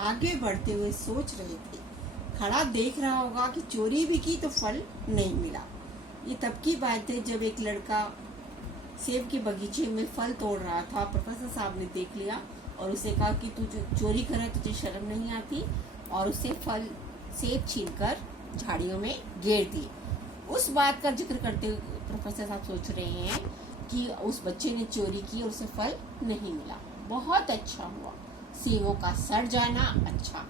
आगे बढ़ते हुए सोच रहे थे। खड़ा देख रहा होगा कि चोरी भी की तो फल नहीं मिला। ये तब की बात है जब एक लड़का सेब के बगीचे में फल तोड़ रहा था। प्रोफेसर साहब ने देख लिया और उसे कहा कि तू जो चोरी कर रहा है, तुझे शर्म नहीं आती, और उसे सेब छीनकर झाड़ियों में घेर दिए। उस बात का जिक्र करते हुए प्रोफेसर साहब सोच रहे हैं कि उस बच्चे ने चोरी की और उसे फल नहीं मिला। बहुत अच्छा हुआ, सींगों का सड़ जाना अच्छा,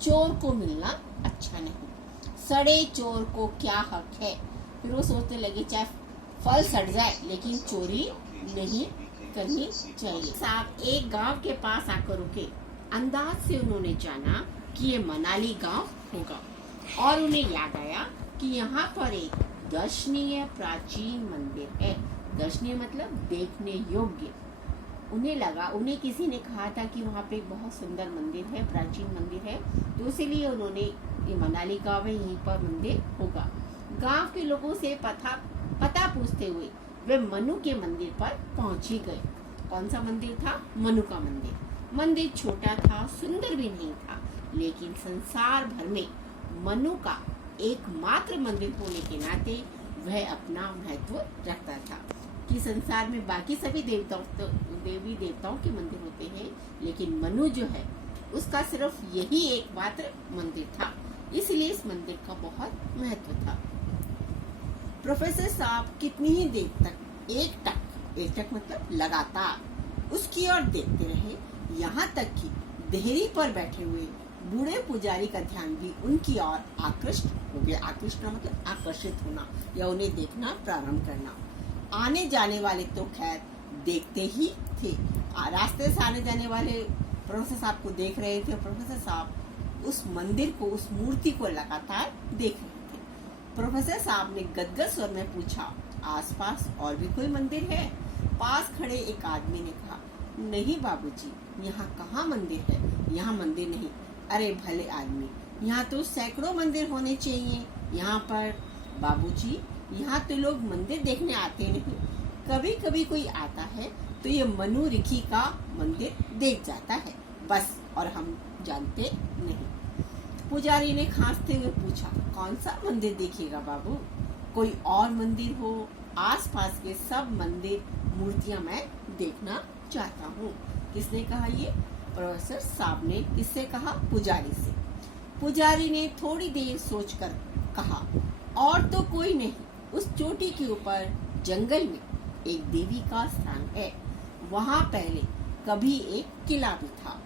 चोर को मिलना अच्छा नहीं। सड़े चोर को क्या हक है। फिर वो सोचने लगे चाहे फल सड़ जाए लेकिन चोरी नहीं करनी चाहिए। साहब एक गांव के पास आकर रुके। अंदाज से उन्होंने जाना कि ये मनाली गांव होगा और उन्हें याद आया कि यहाँ पर एक दर्शनीय प्राचीन मंदिर है। दर्शनीय मतलब देखने योग्य। उन्हें लगा, उन्हें किसी ने कहा था कि वहाँ पे एक बहुत सुंदर मंदिर है, प्राचीन मंदिर है, तो इसीलिए उन्होंने ये मनाली गांव है, यहीं पर मंदिर होगा। गांव के लोगों से पता पूछते हुए वे मनु के मंदिर पर पहुंच ही गए। कौन सा मंदिर था? मनु का मंदिर। मंदिर छोटा था, सुंदर भी नहीं था, लेकिन संसार भर में मनु का एकमात्र मंदिर होने के नाते वह अपना महत्व रखता था। कि संसार में बाकी सभी देवी देवताओं के मंदिर होते हैं, लेकिन मनु जो है उसका सिर्फ यही एकमात्र मंदिर था, इसलिए इस मंदिर का बहुत महत्व था। प्रोफेसर साहब कितनी ही देर तक एक टक मतलब लगातार उसकी ओर देखते रहे, यहाँ तक कि देहरी पर बैठे हुए बूढ़े पुजारी का ध्यान भी उनकी ओर आकृष्ट हो गया। आकृष्ट मतलब आकर्षित होना या उन्हें देखना प्रारंभ करना। आने जाने वाले तो खैर देखते ही थे। रास्ते से आने जाने वाले प्रोफेसर साहब को देख रहे थे। प्रोफेसर साहब उस मंदिर को, उस मूर्ति को लगातार देख रहे थे। प्रोफेसर साहब ने गदगद स्वर में पूछा, आसपास और भी कोई मंदिर है? पास खड़े एक आदमी ने कहा, नहीं बाबूजी, यहाँ कहाँ मंदिर है, यहाँ मंदिर नहीं। अरे भले आदमी, यहाँ तो सैकड़ों मंदिर होने चाहिए। यहाँ पर बाबूजी, यहाँ तो लोग मंदिर देखने आते नहीं, कभी कभी कोई आता है तो ये मनु ऋषि का मंदिर देख जाता है बस, और हम जानते नहीं। पुजारी ने खांसते हुए पूछा, कौन सा मंदिर देखिएगा बाबू? कोई और मंदिर हो? आसपास के सब मंदिर, मूर्तियां मैं देखना चाहता हूँ। किसने कहा ये? प्रोफेसर साहब ने। किससे कहा? पुजारी से। पुजारी ने थोड़ी देर सोचकर कहा, और तो कोई नहीं, उस चोटी के ऊपर जंगल में एक देवी का स्थान है। वहाँ पहले कभी एक किला भी था,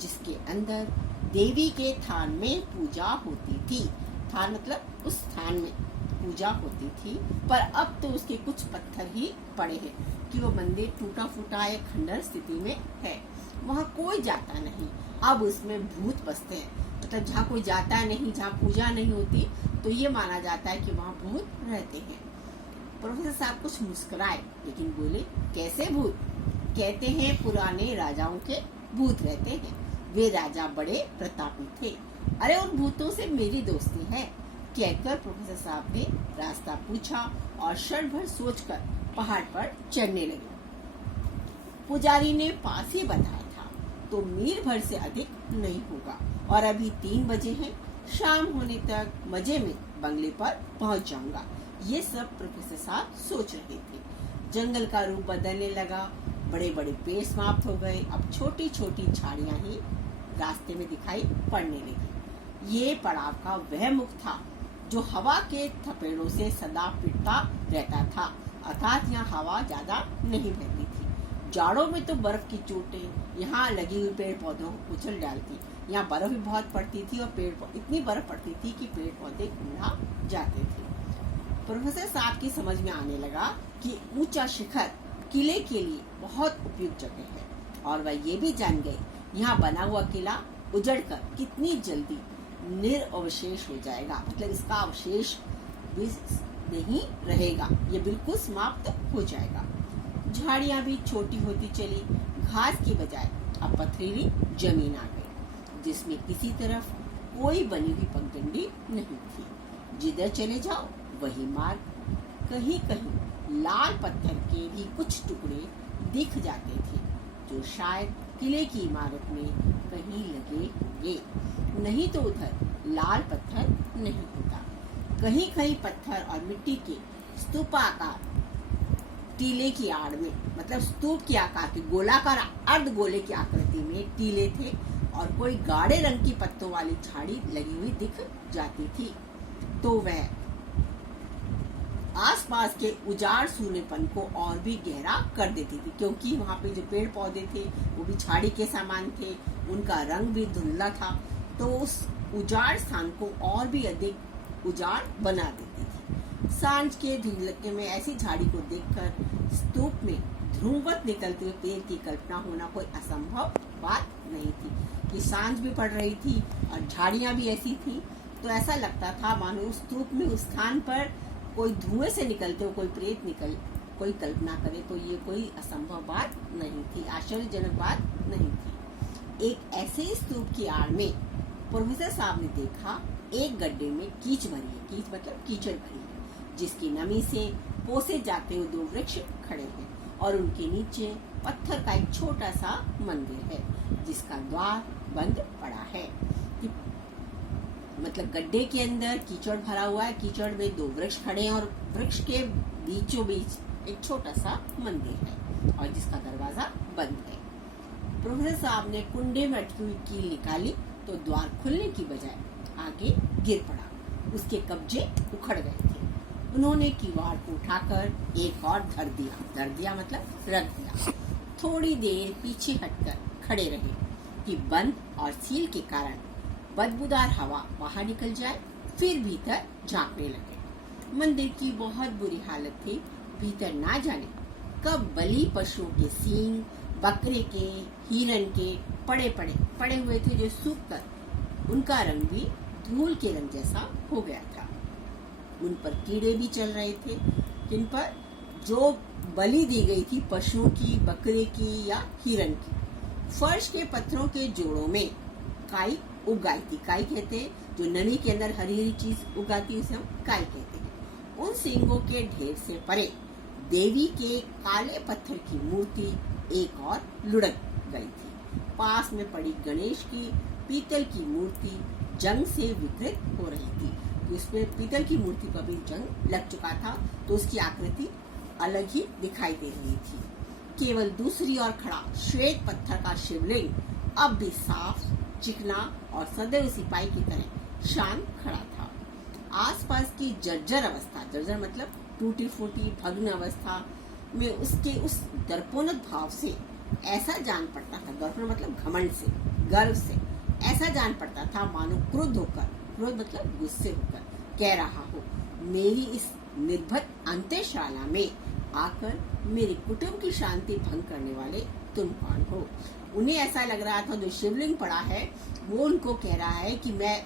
जिसके अंदर देवी के थान में पूजा होती थी। थान मतलब उस स्थान में पूजा होती थी, पर अब तो उसके कुछ पत्थर ही पड़े हैं कि वो मंदिर टूटा फूटा एक खंडर स्थिति में है। वहाँ कोई जाता नहीं, अब उसमें भूत बसते हैं। मतलब जहाँ कोई जाता नहीं, जहाँ पूजा नहीं होती, तो ये माना जाता है कि वहाँ भूत रहते हैं। प्रोफेसर साहब कुछ मुस्कुराए, लेकिन बोले, कैसे भूत? कहते हैं पुराने राजाओं के भूत रहते हैं, वे राजा बड़े प्रतापी थे। अरे उन भूतों से मेरी दोस्ती है, कहकर प्रोफेसर साहब ने रास्ता पूछा और क्षण भर सोचकर पहाड़ पर चढ़ने लगे। पुजारी ने पास ही बताया था, तो मील भर से अधिक नहीं होगा, और अभी 3 बजे हैं, शाम होने तक मजे में बंगले पर पहुंच जाऊंगा। ये सब प्रोफेसर साहब सोच रहे थे। जंगल का रूप बदलने लगा, बड़े बड़े पेड़ समाप्त हो गए, अब छोटी छोटी झाड़ियां ही रास्ते में दिखाई पड़ने लगी। ये पड़ाव का वह मुख था जो हवा के थपेड़ों से सदा पिटता रहता था, अर्थात यहाँ हवा ज्यादा नहीं बहती थी। जाड़ों में तो बर्फ की चोटें यहाँ लगी हुई पेड़ पौधों को कुचल डालती। यहाँ बर्फ भी बहुत पड़ती थी और इतनी बर्फ पड़ती थी कि पेड़ पौधे कुंडा जाते थे। प्रोफेसर साहब की समझ में आने लगा कि ऊंचा शिखर किले के लिए बहुत उपयुक्त जगह है, और वह ये भी जान गए, यहाँ बना हुआ किला उजड़कर कितनी जल्दी निरअवशेष हो जाएगा। मतलब इसका अवशेष भी नहीं रहेगा, ये बिल्कुल समाप्त हो जाएगा। झाड़ियां भी छोटी होती चली, घास की बजाय अब पथरीली जमीन आ गई, जिसमें किसी तरफ कोई बनी हुई पगडंडी नहीं थी। जिधर चले जाओ वही मार्ग। कहीं कहीं लाल पत्थर के भी कुछ टुकड़े दिख जाते थे, जो शायद किले की इमारत में कहीं लगे, नहीं तो उधर लाल पत्थर नहीं होता। कहीं कहीं पत्थर और मिट्टी के स्तूपाकार टीले की आड़ में, मतलब स्तूप के आकार के गोलाकार अर्ध गोले की आकृति में टीले थे और कोई गाढ़े रंग की पत्तों वाली झाड़ी लगी हुई दिख जाती थी। तो वह आसपास के उजाड़ सूनेपन को और भी गहरा कर देती थी, क्योंकि वहाँ पे जो पेड़ पौधे थे वो भी झाड़ी के समान थे, उनका रंग भी धुंधला था, तो उस उजाड़ स्थान को और भी अधिक उजाड़ बना देती थी। सांझ के धुंधलके में ऐसी झाड़ी को देखकर स्तूप में ध्रुववत निकलते हुए पेड़ की कल्पना होना कोई असंभव बात नहीं थी। कि सांझ भी पड़ रही थी और झाड़ियां भी ऐसी थी, तो ऐसा लगता था मानो उस स्तूप में उस स्थान पर कोई धुएं से निकलते हो कोई प्रेत निकल, कोई कल्पना करे तो ये कोई असंभव बात नहीं थी, आश्चर्यजनक बात नहीं थी। एक ऐसे स्तूप की आड़ में प्रोफेसर साहब ने देखा एक गड्ढे में कीच भरी है, कीच मतलब कीचड़ भरी है, जिसकी नमी से पोसे जाते हुए 2 वृक्ष खड़े हैं और उनके नीचे पत्थर का एक छोटा सा मंदिर है जिसका द्वार बंद पड़ा है। मतलब गड्ढे के अंदर कीचड़ भरा हुआ है, कीचड़ में 2 वृक्ष खड़े हैं और वृक्ष के बीचों बीच एक छोटा सा मंदिर है और जिसका दरवाजा बंद है। प्रोफेसर साहब ने कुंडे में अटकी हुई कील निकाली तो द्वार खुलने की बजाय आगे गिर पड़ा, उसके कब्जे उखड़ गए थे। उन्होंने किवाड़ को उठाकर एक और धर दिया मतलब रख दिया। थोड़ी देर पीछे हटकर खड़े रहे कि बंद और सील के कारण बदबूदार हवा बाहर निकल जाए, फिर भीतर झांकने लगे। मंदिर की बहुत बुरी हालत थी, भीतर ना जाने कब बलि पशुओं के सींग, बकरे के, हिरन के पड़े हुए थे जो सूख कर उनका रंग भी धूल के रंग जैसा हो गया था। उन पर कीड़े भी चल रहे थे, जिन पर जो बलि दी गई थी पशुओं की, बकरे की या हिरन की। फर्श के पत्थरों के जोड़ों में काई उगाई थी, काई कहते हैं जो नमी के अंदर हरी हरी चीज उगाती है उसे हम काई कहते हैं। उन सींगों के ढेर से परे देवी के काले पत्थर की मूर्ति एक और लुढ़क गई थी। पास में पड़ी गणेश की पीतल की मूर्ति जंग से विकृत हो रही थी। उसमें पीतल की मूर्ति को भी जंग लग चुका था तो उसकी आकृति अलग ही दिखाई दे रही थी। केवल दूसरी ओर खड़ा श्वेत पत्थर का शिवलिंग अब भी साफ, चिकना और सदैव सिपाही की तरह शांत खड़ा था। आसपास की जर्जर अवस्था, जर्जर मतलब टूटी फूटी भग्न अवस्था में उसके उस दर्पोन्नत भाव से ऐसा जान पड़ता था, दर्पण मतलब घमंड से, गर्व से ऐसा जान पड़ता था मानो क्रुद्ध होकर, क्रोध मतलब गुस्से होकर कह रहा हो, मेरी इस निर्भत अंत्यशाला में आकर मेरे कुटुंब की शांति भंग करने वाले तुम कौन हो। उन्हें ऐसा लग रहा था जो शिवलिंग पड़ा है वो उनको कह रहा है कि मैं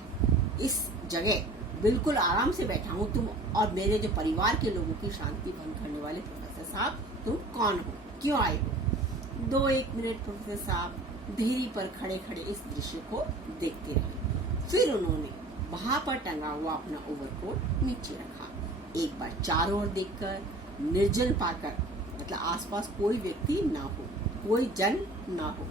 इस जगह बिल्कुल आराम से बैठा हूँ, तुम और मेरे जो परिवार के लोगों की शांति भंग करने वाले प्रोफेसर साहब तुम कौन हो, क्यों आए हो। 2-1 मिनट प्रोफेसर साहब देहरी पर खड़े खड़े इस दृश्य को देखते रहे। फिर उन्होंने वहां पर टंगा हुआ अपना ओवरकोट नीचे रखा। एक बार चारों ओर देखकर निर्जन पाकर, मतलब आसपास कोई व्यक्ति ना हो, कोई जन ना हो,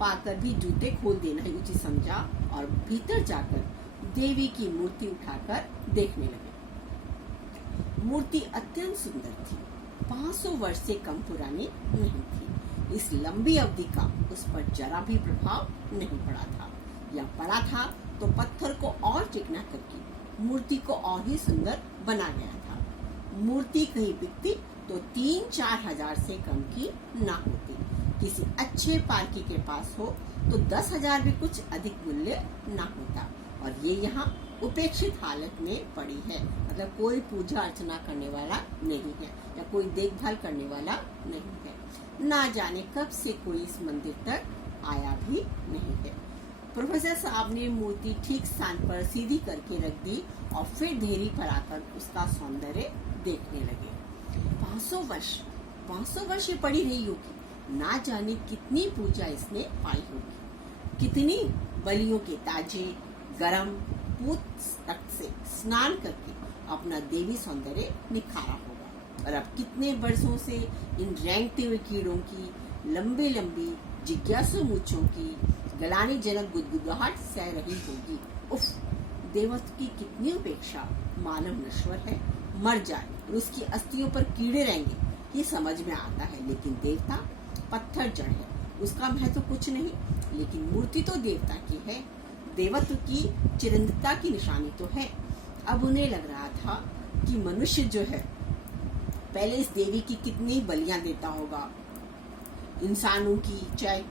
पाकर भी जूते खोल देना ही उचित समझा और भीतर जाकर देवी की मूर्ति उठाकर देखने लगे। मूर्ति अत्यंत सुंदर थी, 500 वर्ष से कम पुरानी नहीं थी। इस लंबी अवधि का उस पर जरा भी प्रभाव नहीं पड़ा था, या पड़ा था तो पत्थर को और चिकना करके मूर्ति को और ही सुंदर बना गया था। मूर्ति कहीं बिकती तो 3-4 हजार से कम की ना होती। किसी अच्छे पारखी के पास हो तो 10,000 भी कुछ अधिक मूल्य ना होता, और ये यहाँ उपेक्षित हालत में पड़ी है, मतलब कोई पूजा अर्चना करने वाला नहीं है या कोई देखभाल करने वाला नहीं है। ना जाने कब से कोई इस मंदिर तक आया भी नहीं है। प्रोफेसर साहब ने मूर्ति ठीक स्थान पर सीधी करके रख दी और फिर देहरी पर आकर उसका सौंदर्य देखने लगे। 500 वर्ष ये पड़ी रही होगी, ना जाने कितनी पूजा इसने पाई होगी, कितनी बलियों के ताजे गरम पूत तख्त से स्नान करके अपना देवी सौंदर्य निखारा होगा, और अब कितने वर्षों से इन रेंगते हुए कीड़ों की लंबी लंबी जिज्ञासु मूंछों की गलानी जनक गुदगुदाहट सह रही होगी। उफ, देवत्व की कितनी उपेक्षा, मानव नश्वर है, मर जाए और उसकी अस्थियों पर कीड़े रहेंगे, ये समझ में आता है। लेकिन देवता पत्थर जड़ है, उसका महत्व कुछ नहीं, लेकिन मूर्ति तो देवता की है, देवत्व की चिरंतनता की निशानी तो है। अब उन्हें लग रहा था कि मनुष्य जो है पहले इस देवी की कितनी बलियां देता होगा, इंसानों की चाहे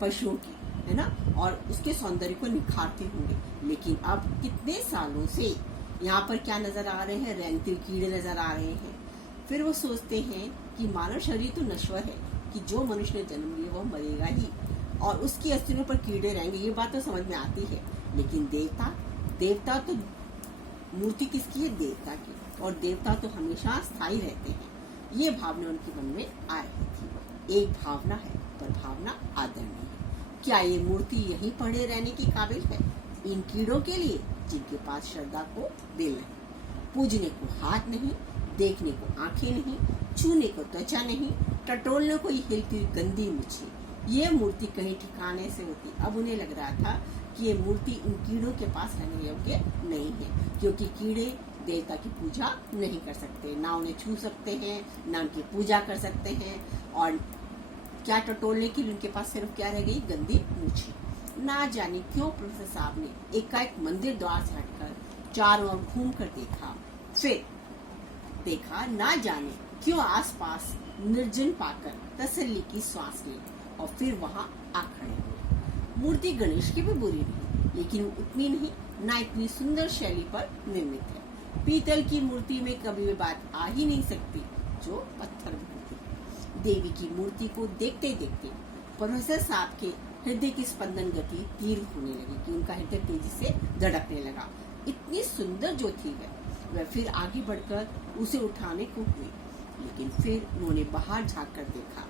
पशुओं की, है ना, और उसके सौंदर्य को निखारते होंगे। लेकिन अब कितने सालों से यहाँ पर क्या नजर आ रहे हैं, रेंगते कीड़े नजर आ रहे हैं। फिर वो सोचते हैं कि मानव शरीर तो नश्वर है, कि जो मनुष्य ने जन्म लिया वो मरेगा ही और उसकी अस्थियों पर कीड़े रहेंगे, ये बात तो समझ में आती है। लेकिन देवता तो मूर्ति किसकी है, देवता की, और देवता तो हमेशा स्थायी रहते हैं। ये भावना उनके मन में आ रही थी। एक भावना है, पर भावना आदरणीय है। क्या ये मूर्ति यहीं पड़े रहने की काबिल है, इन कीड़ों के लिए जिनके पास श्रद्धा को दिल नहीं, पूजने को हाथ नहीं, देखने को आंखें नहीं, छूने को त्वचा नहीं, टटोलने को ये हिलती गंदी मुछी, ये मूर्ति कहीं ठिकाने से होती। अब उन्हें लग रहा था कि ये मूर्ति इन कीड़ों के पास रहने योग्य नहीं है, क्योंकि कीड़े देवता की पूजा नहीं कर सकते, ना उन्हें छू सकते हैं, ना उनकी पूजा कर सकते हैं, और क्या टटोलने के लिए उनके पास सिर्फ क्या रह गई, गंदी मूछी। ना जाने क्यों प्रोफेसर साहब ने एकाएक मंदिर द्वार से हटकर चारों ओर घूम कर देखा, फिर देखा ना जाने क्यों आसपास निर्जन पाकर तसल्ली की सांस ली और फिर वहां आ खड़े हुए। मूर्ति गणेश की भी बुरी नहीं, लेकिन उतनी नहीं, ना इतनी सुंदर शैली पर निर्मित है। पीतल की मूर्ति में कभी भी बात आ ही नहीं सकती जो पत्थर में होती। देवी की मूर्ति को देखते देखते प्रोफेसर साहब के हृदय की स्पंदन गति तीव्र होने लगी, कि उनका हृदय तेजी से धड़कने लगा। इतनी सुंदर जो थी वह फिर आगे बढ़कर उसे उठाने को हुई, लेकिन फिर उन्होंने बाहर झांक कर देखा,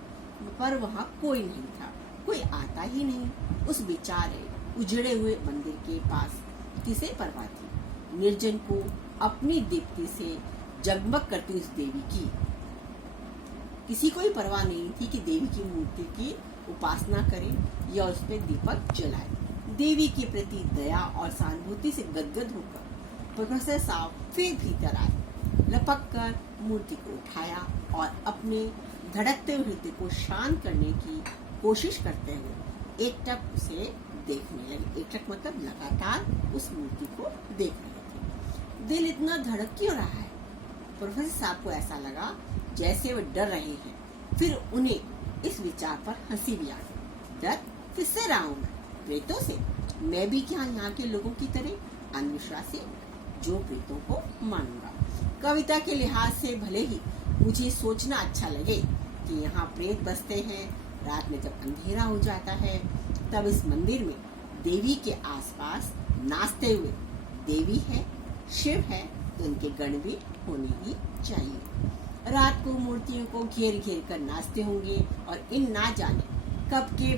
पर वहाँ कोई नहीं था, कोई आता ही नहीं। उस बेचारे उजड़े हुए मंदिर के पास किसे परवाह थी, निर्जन को अपनी दीप्ति से जगमग करती उस देवी की किसी को ही परवाह नहीं थी कि देवी की मूर्ति की उपासना करें या उस पर दीपक जलाए। देवी के प्रति दया और सहानुभूति से गदगद होकर प्रोफेसर साहब फिर भीतर आए, लपक कर मूर्ति को उठाया और अपने धड़कते हुए हृदय को शांत करने की कोशिश करते हुए एकटक उसे देखने लगे। एकटक मतलब लगातार उस मूर्ति को देख रहे थे। दिल इतना धड़क क्यों रहा है? प्रोफेसर साहब को ऐसा लगा जैसे वे डर रहे हैं। फिर उन्हें इस विचार पर हंसी भी आ गई। डर किससे रहा हूँ मैं? प्रेतों से। मैं भी क्या यहाँ के लोगों की तरह अंधविश्वासी जो प्रेतों को मानूंगा? कविता के लिहाज से भले ही मुझे सोचना अच्छा लगे कि यहाँ प्रेत बसते हैं, रात में जब अंधेरा हो जाता है तब इस मंदिर में देवी के आसपास नाचते हुए देवी है, शिव है, तो उनके गण भी होने ही चाहिए। रात को मूर्तियों को घेर घेर कर नाचते होंगे और इन ना जाने कब के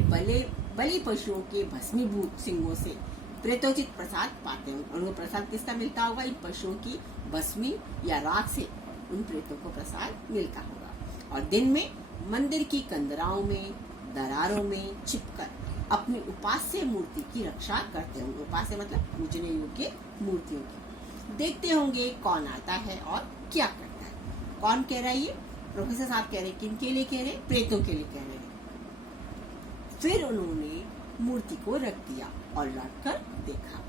बलि पशुओं के भस्मीभूत सिंगों से प्रेतोचित प्रसाद पाते होंगे। उनको प्रसाद किसका मिलता होगा? इन पशुओं की भस्मी या राख से उन प्रेतों को प्रसाद मिलता होगा। और दिन में मंदिर की कंदराओं में, दरारों में छिपकर अपनी उपास्य मूर्ति की रक्षा करते होंगे। उपास्य मतलब पूजने योग्य मूर्तियों की। देखते होंगे कौन आता है और क्या करता है। कौन कह रहा है ये? प्रोफेसर साहब कह रहे हैं। किन के लिए कह रहे हैं? प्रेतों के लिए कह रहे हैं। फिर उन्होंने मूर्ति को रख दिया और रख कर देखा।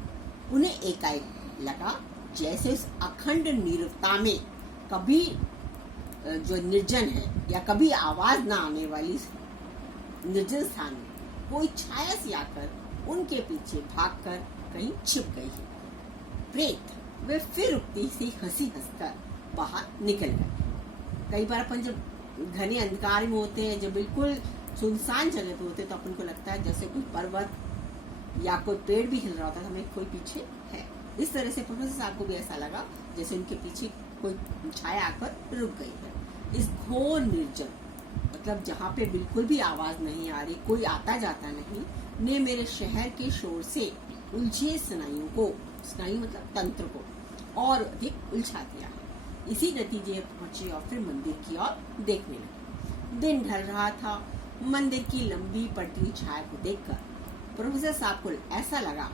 उन्हें एकाएक लगा जैसे उस अखंड नीरवता में कभी जो निर्जन है या कभी आवाज ना आने वाली निर्जन स्थान में कोई छाया सी आकर उनके पीछे भागकर कहीं छिप गई है। प्रेत वे फिर उठती सी हंसी हंसकर बाहर निकल गए। कई बार अपन जब घने अंधकार में होते हैं, जब बिल्कुल सुनसान जगह पे होते हैं, तो अपन को लगता है जैसे कोई पर्वत या कोई पेड़ भी हिल रहा होता है, हमें कोई पीछे है। इस तरह से प्रोफेसर साहब को भी ऐसा लगा जैसे उनके पीछे कोई छाया आकर रुक गई है। इस घोर निर्जन मतलब जहाँ पे बिल्कुल भी आवाज नहीं आ रही, कोई आता जाता नहीं, ने मेरे शहर के शोर से उलझे स्नायुओं को, स्नायु मतलब तंत्र को, और अधिक उलझा दिया है। इसी नतीजे पहुंचे और फिर मंदिर की ओर देखने लगे। दिन ढल रहा था। मंदिर की लंबी पड़ती हुई छाया को देखकर प्रोफेसर साहब को ऐसा लगा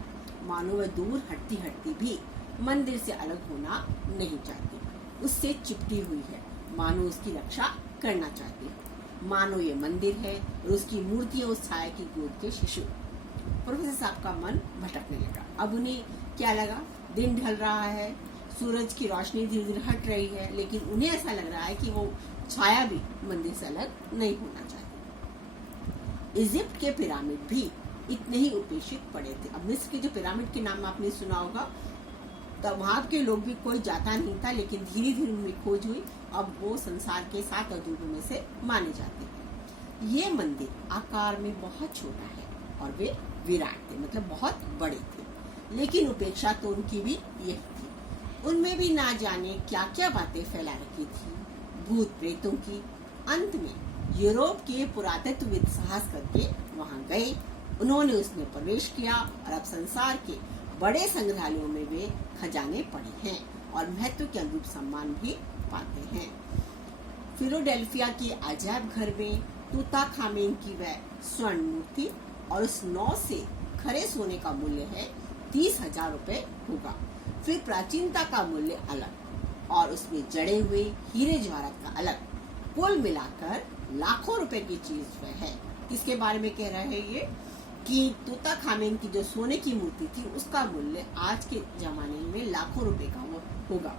मानो वह दूर हटती हटती भी मंदिर से अलग होना नहीं चाहती, उससे चिपटी हुई है, मानो उसकी रक्षा करना चाहती है, मानो ये मंदिर है और उसकी मूर्तियां उस छाया की गोद के शिशु। प्रोफेसर साहब का मन भटकने लगा। अब उन्हें क्या लगा, दिन ढल रहा है, सूरज की रोशनी धीरे धीरे हट रही है, लेकिन उन्हें ऐसा लग रहा है कि वो छाया भी मंदिर से अलग नहीं होना चाहती। इजिप्ट के पिरामिड भी इतने ही उपेक्षित पड़े थे। अब मिस्र के जो पिरामिड के नाम आपने सुना होगा, तो वहां के लोग भी कोई जाता नहीं था, लेकिन धीरे धीरे उनमें खोज हुई, अब वो संसार के 7 अजूबों में से माने जाते हैं। ये मंदिर आकार में बहुत छोटा है और वे विराट थे, मतलब बहुत बड़े थे, लेकिन उपेक्षा तो उनकी भी यही थी। उनमें भी ना जाने क्या क्या बातें फैला रखी थी, भूत प्रेतों की। अंत में यूरोप के पुरातत्वविद साहस करके वहां गए, उन्होंने उसमें प्रवेश किया और अब संसार के बड़े संग्रहालयों में वे खजाने पड़े हैं और महत्व के अनुरूप सम्मान भी पाते हैं। फिलाडेल्फिया के अजायब घर में तूताखामेन की वह स्वर्ण मूर्ति और उस 9 से खरे सोने का मूल्य है 30,000 रुपए होगा। फिर प्राचीनता का मूल्य अलग और उसमें जड़े हुए हीरे जवाहरात का अलग, कुल मिलाकर लाखों रुपए की चीज वह है। इसके बारे में कह रहे हैं ये कि तूताखामेन की जो सोने की मूर्ति थी उसका मूल्य आज के जमाने में लाखों रुपए का होगा।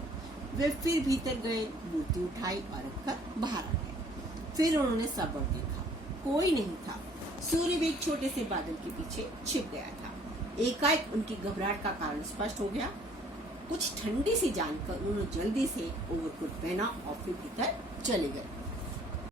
वे फिर भीतर गए, मूर्ति उठाई और रखकर बाहर आ गए। फिर उन्होंने सब और देखा, कोई नहीं था। सूर्य भी एक छोटे से बादल के पीछे छिप गया था। एकाएक उनकी घबराहट का कारण स्पष्ट हो गया। कुछ ठंडी सी जानकर उन्होंने जल्दी से ओवरकोट पहना और फिर भीतर चले गए।